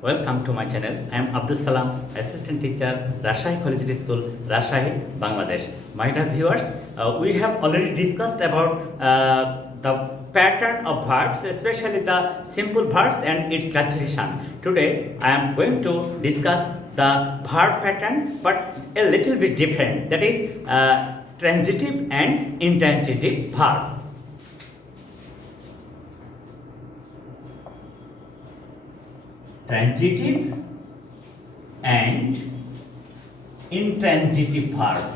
Welcome to my channel. I am Abdus Salam, assistant teacher, Rajshahi Collegiate School, Rajshahi, Bangladesh. My dear viewers, we have already discussed about the pattern of verbs, especially the simple verbs and its classification. Today, I am going to discuss the verb pattern, but a little bit different. That is transitive and intransitive verb. Transitive and intransitive verb.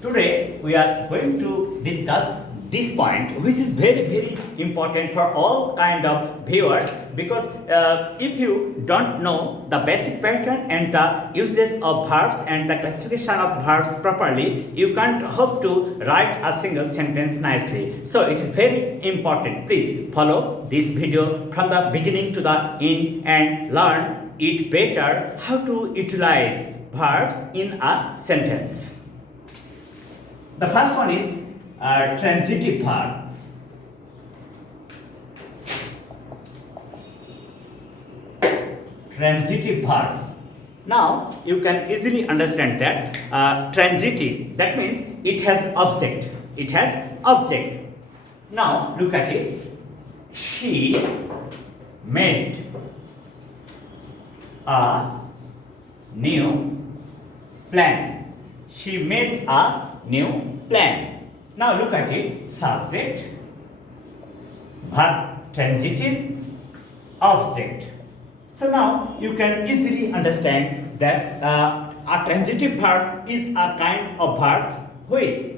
Today we are going to discuss this point, which is very important for all kind of viewers, because if you don't know the basic pattern and the uses of verbs and the classification of verbs properly, you can't hope to write a single sentence nicely. So it is very important. Please follow this video from the beginning to the end and learn it better how to utilize verbs in a sentence. The first one is transitive verb. Transitive verb. Now you can easily understand that transitive, that means it has object. It has object. Now look at it. She made a new plan. She made a new plan. Now look at it. Subject, verb transitive, object. So now you can easily understand that a transitive verb is a kind of verb which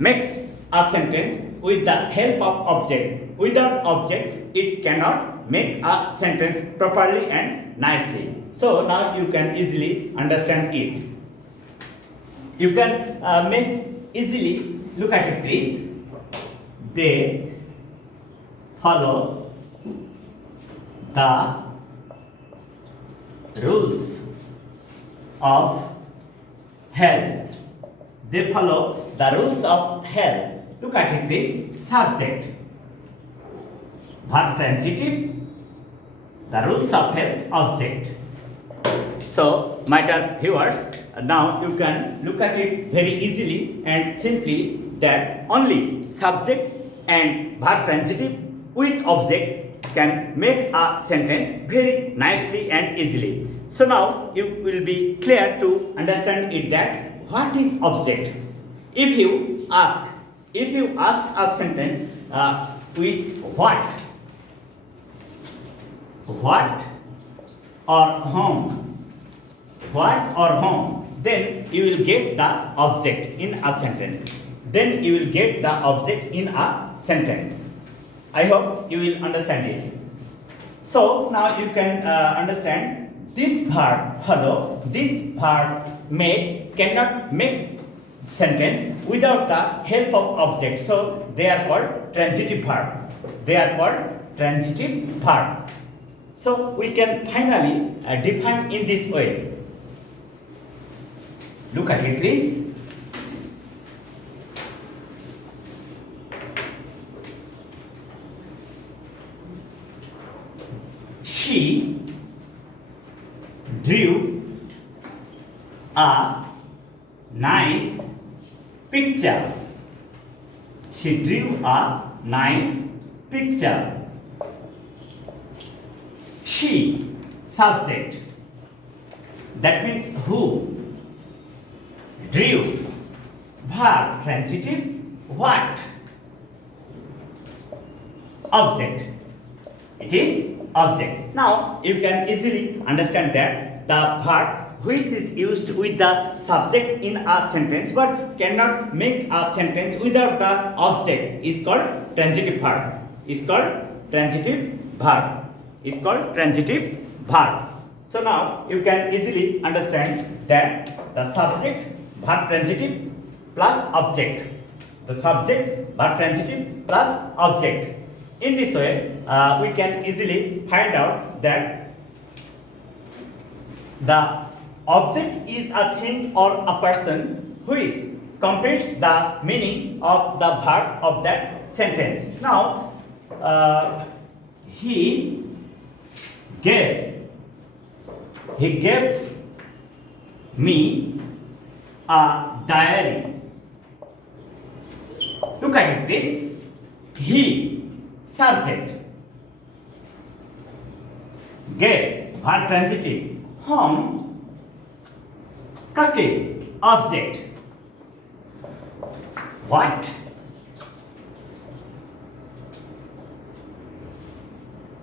makes a sentence with the help of object. Without object, it cannot make a sentence properly and nicely. So now you can easily understand it. You can make easily, look at it please. They follow the rules of health. They follow the rules of health. Look at it please. Subject, verb transitive, the rules of health, object. So my dear viewers, now you can look at it very easily and simply that only subject and verb transitive with object can make a sentence very nicely and easily. So now you will be clear to understand it that what is object. If you ask a sentence with what or whom, what or whom, then you will get the object in a sentence. Then you will get the object in a sentence. I hope you will understand it. So now you can understand this verb follow, this verb made cannot make sentence without the help of object. So they are called transitive verb. They are called transitive verb. So we can finally define in this way. Look at it please. She drew a nice picture. She drew a nice picture. She, subject, that means who. Drew, verb transitive, what, object. It is object. Now you can easily understand that the verb which is used with the subject in a sentence but cannot make a sentence without the object is called transitive verb. Is called transitive verb. Is called transitive verb. So now you can easily understand that the subject, verb transitive plus object. The subject, verb transitive plus object. In this way, we can easily find out that the object is a thing or a person who is completes the meaning of the verb of that sentence. Now, he gave me a diary. Look at it, please. He, subject. Gave, verb transitive. Whom, kake, object. What?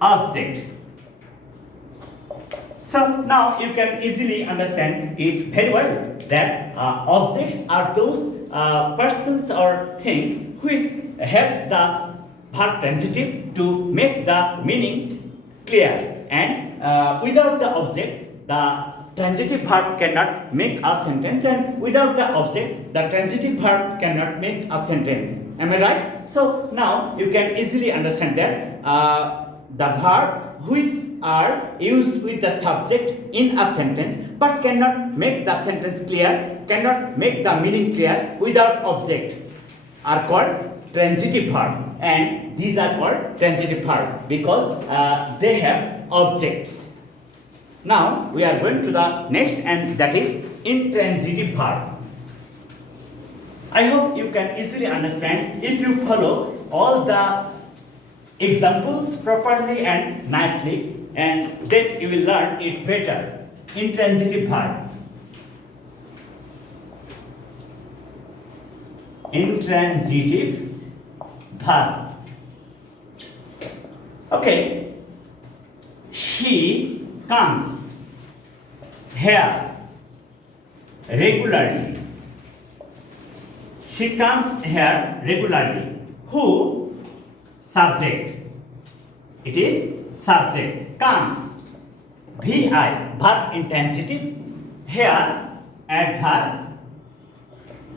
Object. So now you can easily understand it very well that objects are those persons or things which helps the verb transitive to make the meaning clear, and without the object the transitive verb cannot make a sentence, and without the object the transitive verb cannot make a sentence. Am I right? So now you can easily understand that the verb which are used with the subject in a sentence but cannot make the sentence clear, cannot make the meaning clear without object are called transitive verb, and these are called transitive verb because they have objects. Now we are going to the next, and that is intransitive verb. I hope you can easily understand if you follow all the examples properly and nicely, and then you will learn it better. Intransitive verb. Intransitive verb. Okay. She comes here regularly. She comes here regularly. Who? Subject. It is subject. Comes. VI. Verb intransitive. Here. Adverb.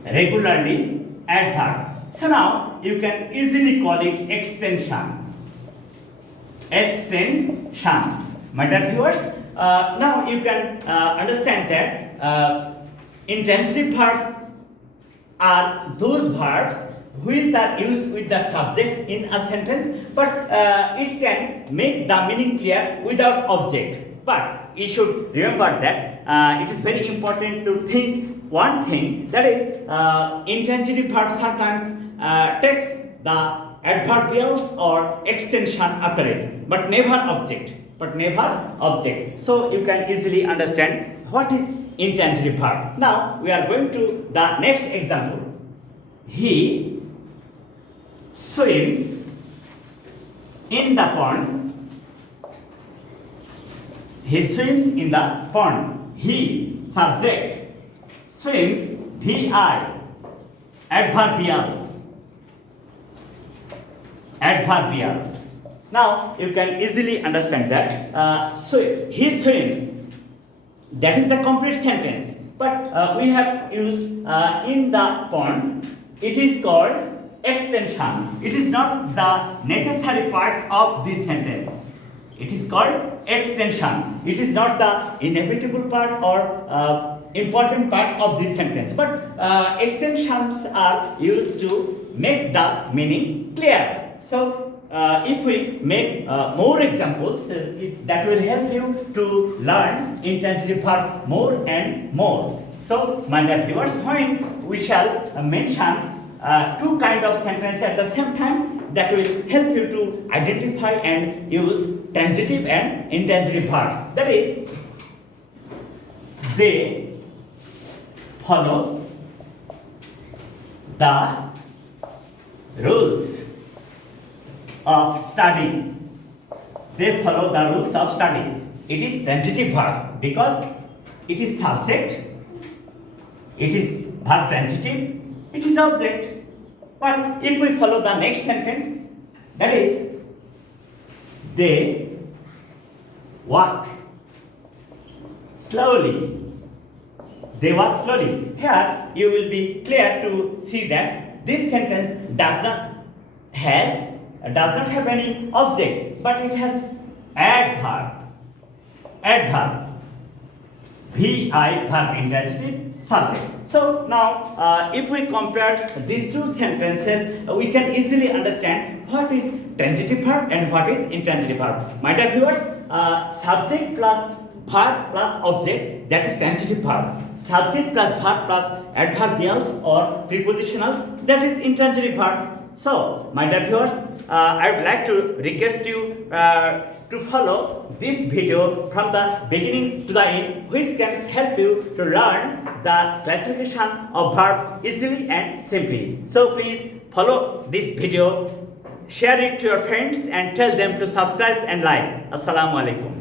Regularly. Adverb. So now you can easily call it extension. Extension. My dear viewers, now you can understand that intransitive verbs are those verbs which are used with the subject in a sentence, but it can make the meaning clear without object. But you should remember that it is very important to think one thing, that is intransitive verb sometimes takes the adverbials or extension operate, but never object. So you can easily understand what is intransitive verb. Now we are going to the next example. He swims in the pond. He swims in the pond. He, subject, swims, VI, adverbials. Now you can easily understand that he swims, that is the complete sentence, but we have used in the pond. It is called extension. It is not the necessary part of this sentence. It is called extension. It is not the inevitable part or important part of this sentence, but extensions are used to make the meaning clear. So if we make more examples, that will help you to learn intransitive verb more and more. So, my dear viewers, when we shall mention two kinds of sentences at the same time, that will help you to identify and use transitive and intransitive verb. That is, they follow the rules of study. They follow the rules of study. It is transitive verb because it is subject, it is verb transitive, it is object. But if we follow the next sentence, that is, they walk slowly. They walk slowly. Here you will be clear to see that this sentence does not have any object, but it has adverb. VI verb intransitive subject. So now if we compare these two sentences, we can easily understand what is transitive verb and what is intransitive verb. My dear viewers, subject plus verb plus object, that is transitive verb. Subject plus verb plus adverbials or prepositionals, that is intransitive verb. So my dear viewers, I would like to request you to follow this video from the beginning to the end, which can help you to learn the classification of verb easily and simply. So please follow this video, share it to your friends and tell them to subscribe and like. Assalamu alaikum.